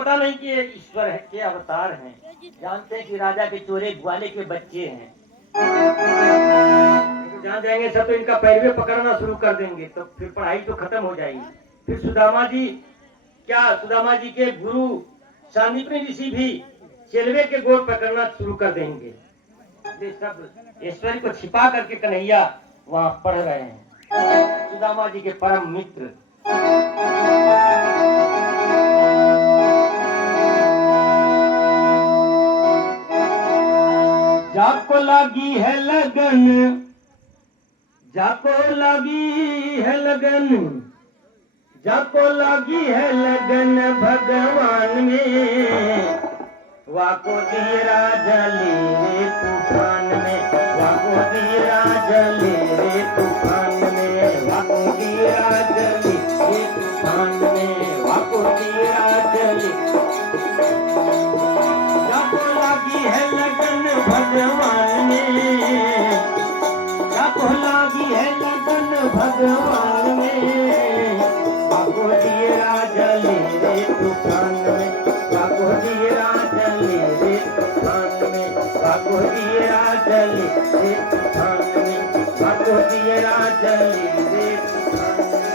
पता नहीं कि ये ईश्वर है के अवतार हैं। जानते हैं कि राजा के चोरे ग्वाले के बच्चे हैं। तो जान जाएंगे सब तो इनका पैरवे पकड़ना शुरू कर देंगे, तो फिर पढ़ाई तो खत्म हो जाएगी। फिर सुदामा जी के गुरु सांदीपनी ऋषि भी चेलवे के गोद पकड़ना शुरू कर देंगे। ये सब ईश्वर को छिपा करके कन्हैया वहां पढ़ रहे हैं। सुदामा जी के परम मित्र जाको लागी है लगन, जाको लागी है लगन, जाको लागी है लगन भगवान में, वाको धीरा जले रे तूफान में, वाको धीरा जले रे तूफान में, वाको धीरा जले रे तूफान में, वाको धीरा जले। जाको लागी है लगन भगवान में, जाको लागी है लगन भगवान में, वाको धीरा जले रे तूफान में, वाको धीरा जले रे तूफान में, वाको धीरा जले रे तूफान में, वाको धीरा जले रे तूफान में।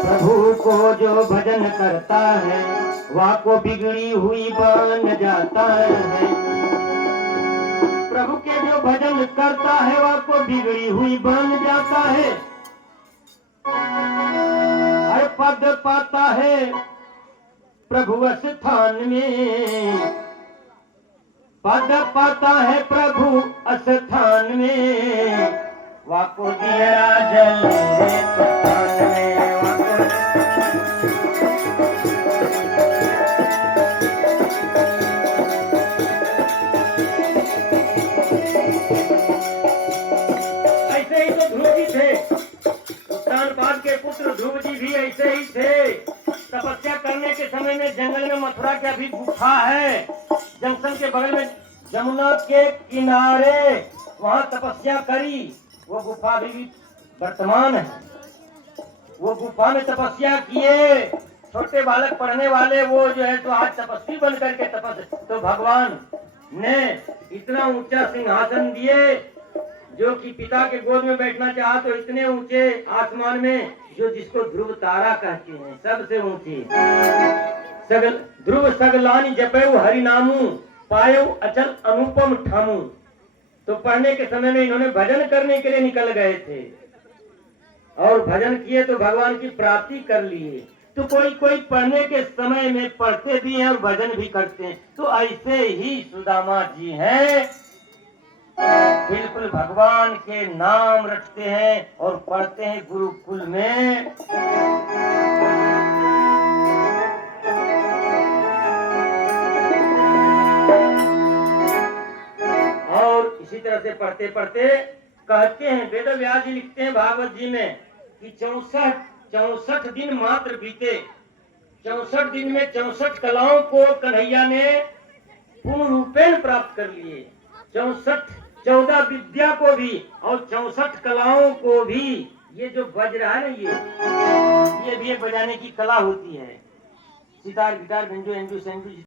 प्रभु को जो भजन करता है वाको बिगड़ी हुई बन जाता है। प्रभु के जो भजन करता है वाको बिगड़ी हुई बन जाता है। हर पद पाता है प्रभु स्थान में, पद पाता है प्रभु स्थान में, वाको दिया जल रे तूफान में, वाको। ऐसे ही तो ध्रुव जी थे, उत्तानपाद के पुत्र ध्रुव जी भी ऐसे ही थे। तपस्या करने के समय में जंगल में मथुरा के अभी गुफा है, जंक्शन के बगल में जमुना के किनारे वहां तपस्या करी। वो गुफा भी वर्तमान है। वो गुफा में तपस्या किए छोटे बालक पढ़ने वाले, वो जो है तो आज तपस्वी बन करके तो भगवान ने इतना ऊंचा सिंहासन दिए, जो कि पिता के गोद में बैठना चाहा तो इतने ऊंचे आसमान में, जो जिसको ध्रुव तारा कहते हैं, सबसे ऊंची। सगल ध्रुव सगलानी जपेऊ हरिनामू, पायो अचल अनुपम ठामू। तो पढ़ने के समय में इन्होंने भजन करने के लिए निकल गए थे और भजन किए तो भगवान की प्राप्ति कर लिए। तो कोई कोई पढ़ने के समय में पढ़ते भी हैं और भजन भी करते हैं। तो ऐसे ही सुदामा जी हैं, बिल्कुल भगवान के नाम रखते हैं और पढ़ते हैं गुरुकुल में। और इसी तरह से पढ़ते पढ़ते कहते हैं, वेद व्यास जी लिखते हैं भागवत जी में कि 64 दिन मात्र बीते। 64 दिन में 64 कलाओं को कन्हैया ने पूर्ण रूपेण प्राप्त कर लिए। 14 विद्या को भी और 64 कलाओं को भी। ये जो बज रहा है ना, ये भी एक बजाने की कला होती है। सितार, गिटार, बेंजो, एंजो, सेंजो